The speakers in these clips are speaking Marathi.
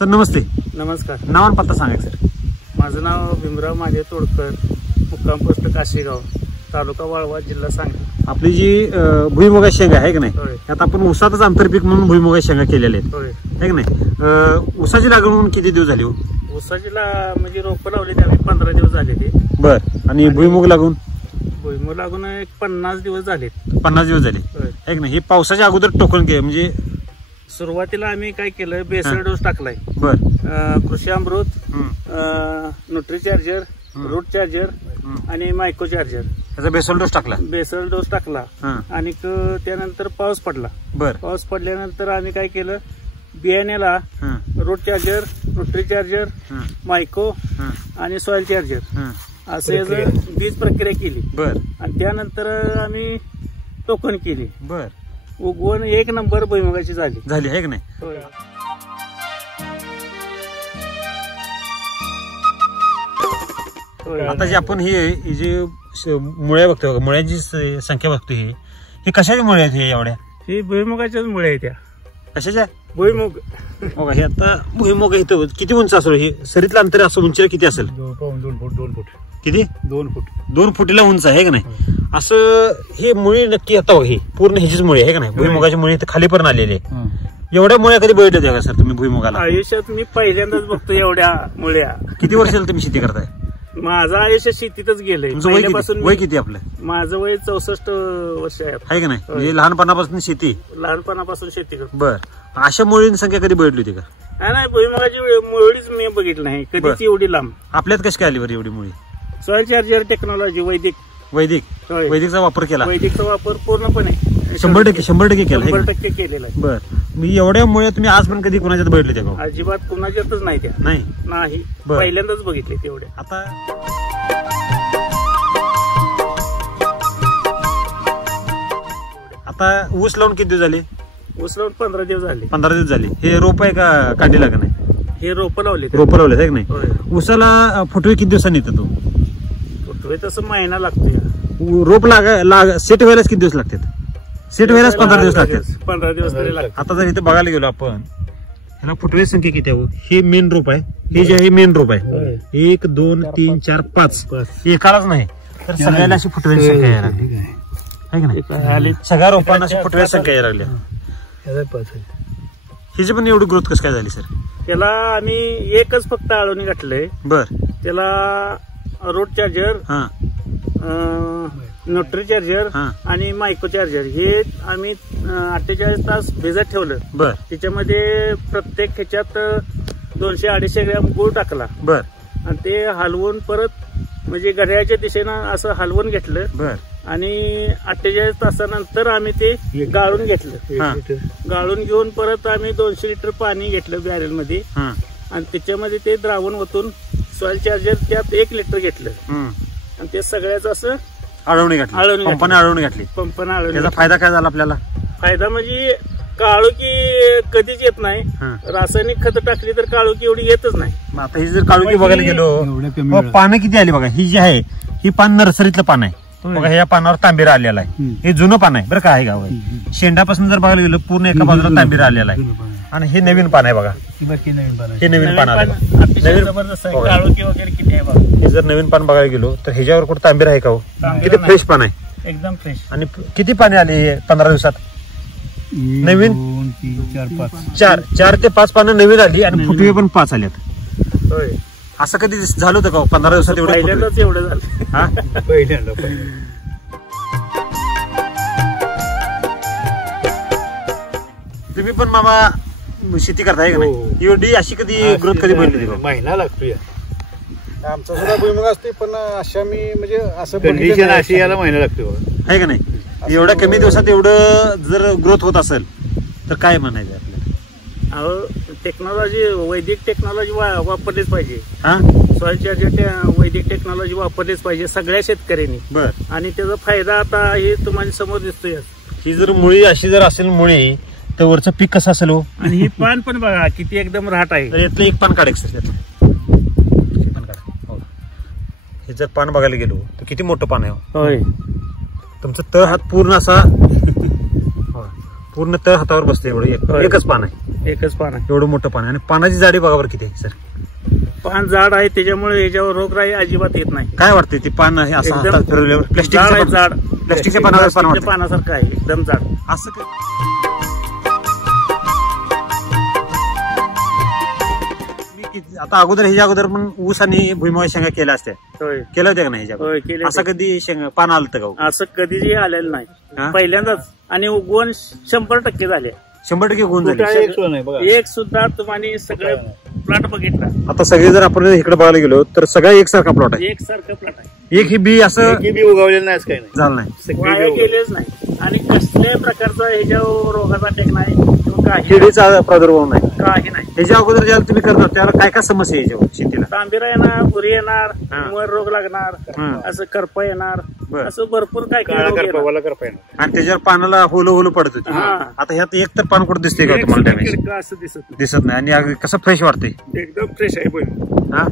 सर नमस्ते. नमस्कार. नाव आणि पत्ता सांगा सर. माझं नाव भीमराव माझे तोडकर, मुक्काम पोस्ट काशीगाव, तालुका वाळवा, जिल्हा सांगली. आपली जी भुईमुगाची शेंगा आहे की नाही, त्यात आपण ऊसातच आंतरपीक म्हणून भुईमुगाची शेंगा केलेल्या आहेत, आहे की नाही. ऊसाची लागवड म्हणून किती दिवस झाली? ऊसाचीला म्हणजे रोपं लावली त्यावेळी 15 दिवस झाले ते. बर. आणि भुईमुग लागून? भुईमुग लागून एक 50 दिवस झाले. 50 दिवस झाले, आहे की नाही. हे पावसाच्या अगोदर टोकन केलं म्हणजे सुरुवातीला आम्ही काय केलं, बेसल डोस टाकलाय. बर. कृषी अमृत, न्यूट्री चार्जर, रूट चार्जर आणि मायको चार्जर, त्याचा बेसल डोस टाकला. बेसल डोस टाकला. आणि त्यानंतर पाऊस पडला. बर. पाऊस पडल्यानंतर आम्ही काय केलं, बियाण्याला रूट चार्जर, न्यूट्री चार्जर, मायको आणि सॉइल चार्जर असे बीज प्रक्रिया केली. बर. आणि त्यानंतर आम्ही टोकन केली. बर. उगवण 1 नंबर भुईमुगाची झाली, आहे की नाही. आता जे आपण ही जी मुळ्या बघतोय, मुळ्यांची संख्या बघतोय, ही कशाच्या मुळे आहेत? हे एवढ्या ही भुईमुगाच्याच मुळे आहेत. त्या कशाच्या? भुईमुग. बघा हे आता भुईमुग इथं किती उंच असेल? हे सरीतलं अंतर असं उंचीला किती असेल? 2 फूट. किती? 2 फूट. 2 फुटीला उंच आहे का नाही. असं हे मुळी नक्की आता हे पूर्ण ह्याचीच मुळी आहे का नाही. भुईमुगाची मुळी इथं खाली पण आलेली आहे. एवढ्या मुळ्या कधी बघितल्या का सर तुम्ही भुईमुगाला? आयुष्यात मी पहिल्यांदाच बघतो एवढ्या मुळ्या. किती वर्षाला तुम्ही शेती करताय? माझं आयुष्य शेतीतच गेलंय. वय किती आपलं? माझं वय 64 वर्ष आहे का नाही. म्हणजे लहानपणापासून शेती? लहानपणापासून शेती करतो. बर. अशा मुळींची संख्या कधी बघितली होती का? नाही, भुईमुगाची मुळीच मी बघितली नाही कधीच एवढी लांब. आपल्यात कशी काय आली बरं एवढी मुळी? सॉइल चार्जर टेक्नॉलॉजी, वैदिकचा वापर केला. वैदिकचा वापर पूर्णपणे 100% केला. 100% केलेला आहे. बर. मी एवढ्या मुळे तुम्ही आजपर्यंत कधी कोणाच्यात बघितले त्या? अजिबात कोणाच्यातच नाही त्या. नाही, पहिल्यांदाच बघितले तेवढे. आता ऊस लावून किती दिवस झाले? ऊस लावून 15 दिवस झाले. 15 दिवस झाले. हे रोप आहे का काढीला का नाही? हे रोप लावले. रोप लावले आहे का नाही. ऊसाला फुटवे किती दिवसांनी येतं? तो फुटवे तसं महिना लागतो. रोप सेट व्हायलाच किती दिवस लागतात? सेट व्हायलाच 15 दिवस लागतात. 15 दिवस तरी लागतात. आता जर इथे बघायला गेलो आपण, ह्याला फुटवे संख्या किती आहे? हे मेन रोप आहे. हे जे आहे मेन रोप आहे. 1 2 3 4 5 एकालाच नाही तर सगळ्याला अशी फुटव्याची संख्या यायला लागली आहे का नाही. सगळ्या रोपांना अशी फुटव्याची संख्या यायला लागल्या. ह्याची पण एवढी ग्रोथ कसं काय झाली सर? त्याला आम्ही एकच फक्त आळवणी घातलंय. बर. त्याला रूट चार्जर, न्यूट्री चार्जर आणि मायको चार्जर हे आम्ही 48 तास भिजत ठेवलं. बर. त्याच्यामध्ये प्रत्येक ह्याच्यात 200-250 ग्रॅम गूळ टाकला. बर. आणि ते हलवून परत म्हणजे घड्याळाच्या दिशेनं असं हलवून घेतलं. बर. आणि 48 तासानंतर आम्ही ते गाळून घेतलं. गाळून घेऊन परत आम्ही 200 लिटर पाणी घेतलं बॅरेल मध्ये आणि त्याच्यामध्ये ते द्रावण ओतून सॉइल चार्जर त्यात 1 लिटर घेतलं आणि ते सगळ्याच असं आळवणी घातली. पंपाने आळवणी घातली. त्याचा फायदा काय झाला आपल्याला? फायदा म्हणजे काळोखी कधीच येत नाही. रासायनिक खत टाकली तर काळोखी एवढी येतच नाही. आता ही जर काळोखी बघायला गेलो, पानं किती आली बघा. ही जी आहे ही पान नर्सरीतलं पान आहे बघा. ह्या पानावर तांबेरा आलेला आहे. हे जुनं पान आहे बरं का. आहे गाव शेंडापासून जर बघायला गेलं पूर्ण एका बाजूला तांबेरा आलेला आहे. आणि हे नवीन पान आहे बघा. हे नवीन पान आलं. काळोखी वगैरे किती आहे बघा. हे जर नवीन पान बघायला गेलो तर ह्याच्यावर कुठं तांबेरा आहे का? किती फ्रेश पान आहे, एकदम फ्रेश. आणि किती पाने आली 15 दिवसात? नवीन 4 ते 5 पानं नवीन आली आणि फुटवे पण 5 आल्यात. असं कधी झालं होतं का 15 दिवसात? पहिल्यांदाच एवढं झालं. पहिल्यांदा. तुम्ही पण मामा शेती करताय का नाही? एवढी अशी कधी ग्रोथ कधी बघितली? महिना लागतो. आमचा सुद्धा भुईमुग असते पण अशा मी म्हणजे असं कंडिशन अशी याला महिना लागतो आहे का नाही. एवढ्या कमी दिवसात एवढं जर ग्रोथ होत असेल तर काय म्हणायचं आपल्याला? टेक्नॉलॉजी, वैदिक टेक्नॉलॉजी वापरलीच पाहिजे. सॉइल चार्जर वैदिक टेक्नॉलॉजी वापरलीच पाहिजे सगळ्या शेतकऱ्यांनी. बर. आणि त्याचा फायदा आता हे तुम्हाला समोर दिसतोय. ही जर मुळी अशी जर असेल मुळी तर वरचं पीक कसं असेल? आणि ही पान पण बघा किती एकदम राहत आहे. तर यातलं एक पान काढायचं सर. हे जर पान बघायला गेलो तर किती मोठं पान आहे. होय. तुमचं तळ हात पूर्ण असा पूर्ण तळ हातावर बसते एवढं एकच पान आहे. एकच पान आहे. एवढं मोठं पान आहे. आणि पानाची जाडी बघा बरं किती आहे सर. पान जाड आहे त्याच्यामुळे याच्यावर रोगराई अजिबात येत नाही. काय वाटते ते पान आहे असं एकदम हातात फिरवल्यावर जाड आहे, प्लास्टिकच्या जाड प्लास्टिकच्या पानावर पान वाटतं. पानासारखं आहे एकदम जाड. असं काय आता अगोदर ह्याच्या अगोदर पण ऊस आणि भुईमुगाच्या शेंगा केल्या असत्या, होय केल्या होत्या का नाही ह्याच्या होय अगोदर? केले. असं कधी शेंगा पान आलं का हो? असं कधीही आलेलं हा? नाही, पहिल्यांदाच. आणि उगवण 100% झाले. 100% गुण झाले. एक सुद्धा तुम्हाला सगळे प्लॉट बघितला. आता सगळे जर आपण इकडे बघायला गेलो तर सगळा एकसारखा प्लॉट आहे. एकसारखं प्लॉट आहे. एक ही बी असं बी उगवलेलं नाही काही नाही. झालं नाही. वाया गेलेच नाही. आणि कसल्याही प्रकारचा ह्याच्यावर रोगाचा टेक नाही किंवा काही किडीचा प्रादुर्भाव नाही, काही नाही. ह्याच्या अगोदर ज्याला तुम्ही करणार त्याला काय काय समस्या आहे याच्यावर शेतीला? तांबिरा येणार, भुरी येणार, हा. वर रोग लागणार, हा. असं करपा येणार, बरं. असं भरपूर काय काय रोग येणार. आणि त्याच्यावर पानाला होलं होलं पडत होती. हा. आता ह्यात एक तर पान कुठं दिसते का एक तुम्हाला? सुद्धा डॅमेज किडका असं दिसत नाही. दिसत नाही. आणि अगदी कसं फ्रेश वाटतंय. एकदम फ्रेश आहे पण. हा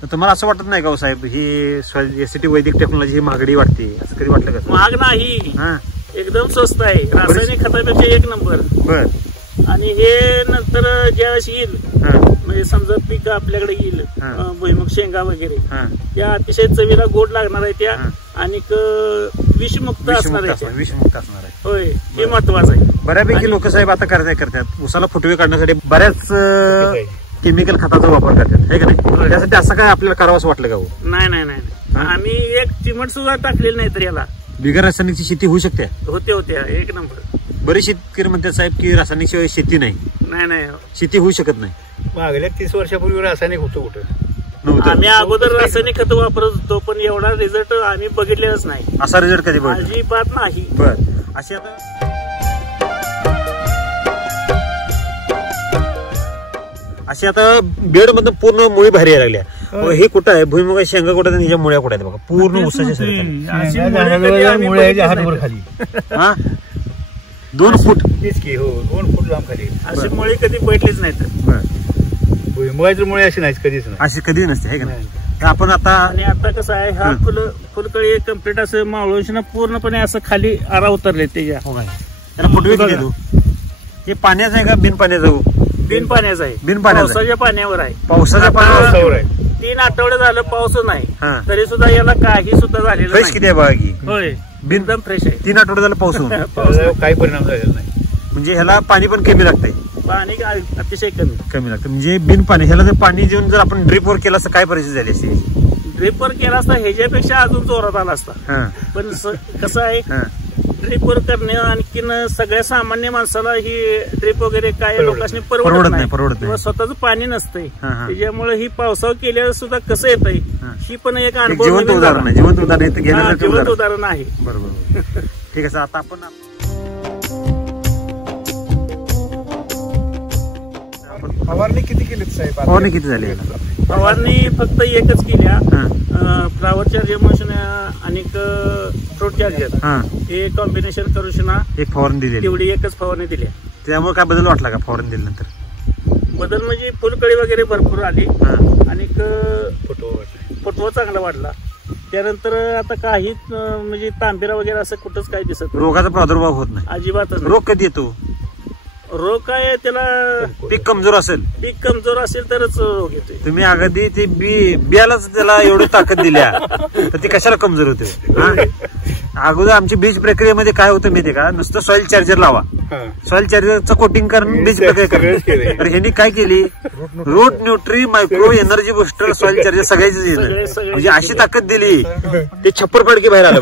तर तुम्हाला असं वाटत नाही का हो साहेब ही एसीटी वैदिक टेक्नॉलॉजी ही महागडी वाटते, असं कधी वाटलं का? महाग नाही, हा एकदम स्वस्त आहे. रासायनिक खतापेक्षा एक नंबर. बर. आणि हे नंतर ज्यावेळेस येईल, हा म्हणजे समजा पीक आपल्याकडे येईल, हा. भुईमुग शेंगा वगैरे, हा त्या अतिशय चवीला गोड लागणार आहे त्या. हा. आणि विषमुक्त असणार आहे त्या. विषमुक्त असणार आहे. होय, हे महत्वाचं आहे. बऱ्यापैकी लोक साहेब आता करतात उसाला फुटवे काढण्यासाठी बऱ्याच केमिकल खताचा वापर करतात, आहे का नाही? त्यासाठी असं काय आपल्याला करावं असं वाटलं का हो? नाही नाही नाही, आम्ही एक चिमट सुद्धा टाकलेलं नाही तर याला. बिगर रासायनिकची शेती होऊ शकते? होत्या एक नंबर. बरेच शेतकरी म्हणतात साहेब की रासायनिक शिवाय शेती नाही, नाही शेती होऊ शकत नाही. मागल्या 30 वर्षापूर्वी रासायनिक होतं कुठं नव्हतं. आम्ही अगोदर रासायनिक खत वापरत होतो, पण एवढा रिझल्ट आम्ही बघितलेलाच नाही. असा रिझल्ट कधी बघितला? अजिबात नाही. बर. अशी आता बेड मधून पूर्ण मुळी भारी यायला लागल्या. हे कुठं आहे? भुईमुगा शेंगा कुठं आणि ह्याच्या मुळ्या कुठं आहेत बघा, पूर्ण उसाच्या हातभर खाली. हा 2 फूट. 2 फूट लांब खाली. अशी मुळे कधी बैठलीच नाही तर. भुईमुगाची मुळे अशी नाही, कधीच नाही. अशी कधी नसते, आहे का नाही? आपण आता आणि आता कसं आहे, हा फुलकळी कम्प्लीट असं मावळून पूर्णपणे असं खाली आरा उतरले त्याच्या. त्याला फुटवे किती देऊ? हे पाण्याचं आहे का बिन पाण्याचं? बिन पाण्याचं आहे. बिन पाण्याचं. पावसाच्या पाण्यावर आहे. पावसाच्या पाण्यावर आहे. 3 आठवडे झालं पाऊस नाही, हा. तरी सुद्धा याला काही सुद्धा झालेलं फ्रेश नाही. किती आहे बघा की? होय, एकदम फ्रेश आहे. 3 आठवडे झालं पाऊस होऊन. काही परिणाम झालेला नाही. म्हणजे ह्याला पाणी पण कमी लागतंय. पाणी अतिशय कमी लागतं. म्हणजे बिन पाणी ह्याला जर पाणी देऊन जर आपण ड्रिपवर केलं असं काय परिस्थिती झाली असते? ड्रिपवर केला असता ह्याच्यापेक्षा अजून जोरात आला असता. हा. पण कसं आहे, ड्रिपवर करणे आणखीन सगळ्या सामान्य माणसाला ही ड्रिप वगैरे काय लोकांनी परवडत नाही. स्वतःच पाणी नसतंय, त्याच्यामुळे ही पावसावर केल्यावर सुद्धा कसं येतंय ही पण एक अनुभव. जिवंत उदाहरण आहे. बरोबर. ठीक आहे. आता आपण फवारणी किती केलीत साहेब? फवारणी किती झाली? फवारणी फक्त एकच केल्या. फ्लावर चार्जर मशीन आणि फ्रूट चार्जर हे कॉम्बिनेशन करून एक फवारणी दिली, तेवढी एकच फवारणी दिल्या. त्यामुळे काय बदल वाटला का फवारणी दिल्यानंतर? बदल म्हणजे फुलकळी वगैरे भरपूर आली आणि फुटवा चांगला वाढला. त्यानंतर आता काहीच म्हणजे तांबिरा वगैरे असं कुठंच काही दिसत नाही. रोगाचा प्रादुर्भाव होत नाही अजिबातच. रोग कधी येतो? रोग काय त्याला पीक कमजोर असेल तरच रोग येतोय. तुम्ही अगदी ते बियालाच त्याला एवढी ताकद दिल्या तर ती कशाला कमजोर होते? अगोदर आमची बीज प्रक्रियेमध्ये काय होतं माहितीये का? नुसतं सॉइल चार्जर लावा, सॉइल चार्जरचं कोटिंग करून बीज प्रक्रिया करा. तर ह्यांनी काय केली? Root nutri micro energy booster soil charger सगळ्याची म्हणजे अशी ताकद दिली ते 56 फडके बाहेर आलं.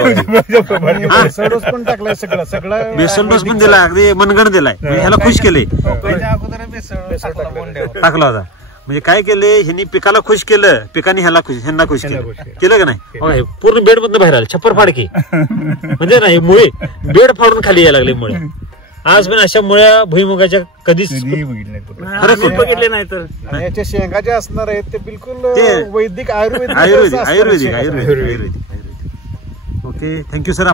पण टाकलाय सगळं बेसन डोस पण दिला, अगदी मनगण दिलाय. ह्याला खुश केले, टाकला होता. म्हणजे काय केले ह्यांनी? पिकाला खुश केलं, पिकाने ह्यांना खुश केलं का नाही? पूर्ण बेड मधून बाहेर आले 56 फाडके. म्हणजे नाही मुळे बेड फाडून खाली यायला लागले मुळे. आज पण अशा मुळ्या भुईमुगाच्या कधीच बघितले नाही. तर याच्या शेंगा ज्या असणार आहेत ते बिलकुल वैदिक आयुर्वेदिक. Okay, thank you sir.